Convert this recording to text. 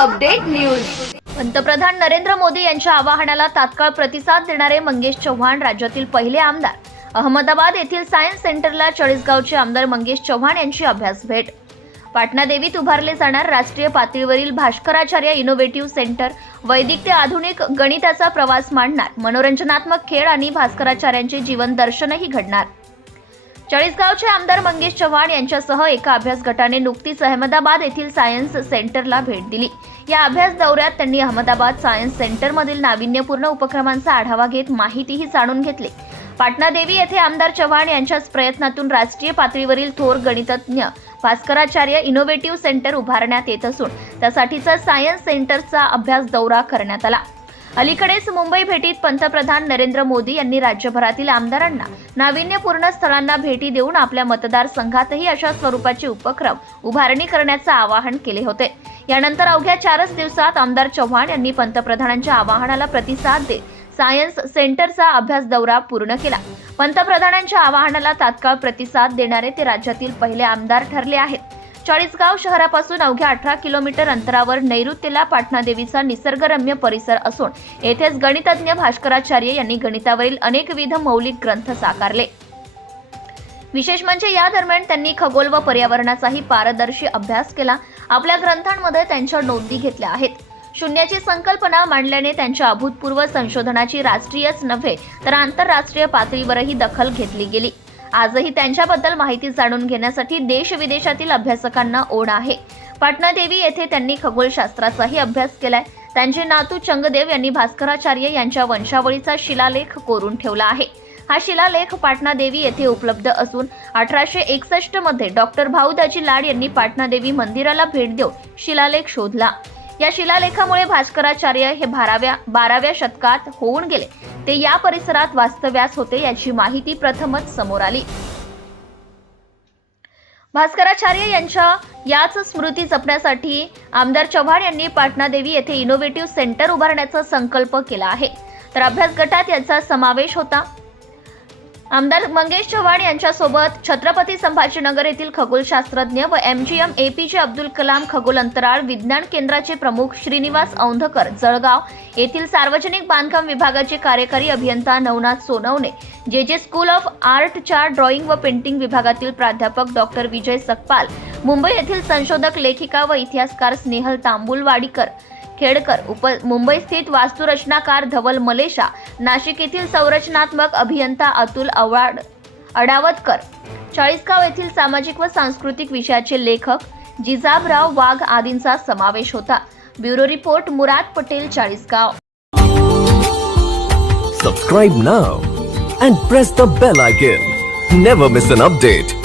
Update news. पंतप्रधान नरेंद्र मोदी यांच्या आवाहनाला तात्काळ प्रतिसाद देणारे मंगेश चव्हाण राज्यातील पहिले आमदार. अहमदाबाद येथील सायन्स सेंटरला चाळीसगावचे आमदार मंगेश चव्हाण यांची अभ्यास भेट. पाटणा देवीत उभारले जाणार राष्ट्रीय पातळीवरील भास्कराचार्य इनोव्हेटिव्ह सेंटर वैदिक ते आधुनिक गणिताचा प्रवास मांडणार. मनोरंजनात्मक खेळ आणि भास्कराचार्यांचे जीवन दर्शनही घडणार. चाळीसगावचे आमदार मंगेश चव्हाण यांच्यासह एका अभ्यास गटाने नुकतीच अहमदाबाद येथील सायन्स सेंटरला भेट दिली. या अभ्यास दौऱ्यात त्यांनी अहमदाबाद सायन्स सेंटरमधील नाविन्यपूर्ण उपक्रमांचा आढावा घेत माहितीही जाणून घेतली. पाटणा देवी येथे आमदार चव्हाण यांच्याच प्रयत्नातून राष्ट्रीय पातळीवरील थोर गणितज्ञ भास्कराचार्य इनोव्हेटिव्ह सेंटर उभारण्यात येत असून त्यासाठीचा सायन्स सेंटरचा अभ्यास दौरा करण्यात आला. अलीकडेच मुंबई भेटीत पंतप्रधान नरेंद्र मोदी यांनी राज्यभरातील आमदारांना नाविन्यपूर्ण स्थळांना भेटी देऊन आपल्या मतदारसंघातही अशा स्वरूपाचे उपक्रम उभारणी करण्याचं आवाहन केले होते. यानंतर अवघ्या चारच दिवसात आमदार चव्हाण यांनी पंतप्रधानांच्या आवाहनाला प्रतिसाद देत सायन्स सेंटरचा अभ्यास दौरा पूर्ण केला. पंतप्रधानांच्या आवाहनाला तात्काळ प्रतिसाद देणारे ते राज्यातील पहिले आमदार ठरले आहेत. चाळीसगाव शहरापासून अवघ्या अठरा किलोमीटर अंतरावर नैऋत्येला पाटणा देवीचा निसर्गरम्य परिसर असून येथेच गणितज्ञ भास्कराचार्य यांनी गणितावरील अनेकविध मौलिक ग्रंथ साकारले. विशेष म्हणजे या दरम्यान त्यांनी खगोल व पर्यावरणाचाही पारदर्शी अभ्यास केला. आपल्या ग्रंथांमध्ये त्यांच्या नोंदी घेतल्या आहेत. शून्याची संकल्पना मांडल्याने त्यांच्या अभूतपूर्व संशोधनाची राष्ट्रीयच नव्हे तर आंतरराष्ट्रीय पातळीवरही दखल घेतली गेली. आजही त्यांच्याबद्दल माहिती जाणून घेण्यासाठी देश विदेशातील अभ्यासकांना ओढ आहे. पाटणा देवी येथे त्यांनी खगोलशास्त्राचाही अभ्यास केलाय. त्यांचे नातू चंगदेव यांनी भास्कराचार्य यांच्या वंशावळीचा शिलालेख कोरून ठेवला आहे. हा शिलालेख पाटणा देवी येथे उपलब्ध असून अठराशे एकसष्टमध्ये डॉक्टर भाऊदाजी लाड यांनी पाटणा देवी मंदिराला भेट देऊन शिलालेख शोधला. या शिलालेखामुळे भास्कराचार्य हे बाराव्या बाराव्या शतकात होऊन गेले. ते या परिसरात वास्तव्यास होते याची माहिती प्रथमच समोर आली. भास्कराचार्य यांच्या याच स्मृती जपण्यासाठी आमदार चव्हाण यांनी पाटणा देवी येथे इनोव्हेटिव्ह सेंटर उभारण्याचा संकल्प केला आहे. तर अभ्यास गटात यांचा समावेश होता. आमदार मंगेश चव्हाण यांच्यासोबत छत्रपती संभाजीनगर येथील खगोलशास्त्रज्ञ व एमजीएम एपीजे अब्दुल कलाम खगोल अंतराळ विज्ञान केंद्राचे प्रमुख श्रीनिवास औंधकर जळगाव येथील सार्वजनिक बांधकाम विभागाचे कार्यकारी अभियंता Navnath Sonawane J J school of आर्टच्या drawing व पेंटिंग विभागातील प्राध्यापक डॉक्टर विजय सकपाल मुंबई येथील संशोधक लेखिका व इतिहासकार स्नेहल तांबुलवाडीकर खेडकर उप मुंबई स्थित वास्तुरचनाकार धवल मलेशा नाशिक येथील संरचनात्मक अभियंता अतुल अवाड अडावतकर चाळीसगाव येथील सामाजिक व सांस्कृतिक विषयाचे लेखक जिजाबराव वाघ आदींचा समावेश होता. Bureau report Murad Patel Chalisgaon. Subscribe now and press the bell icon never miss an update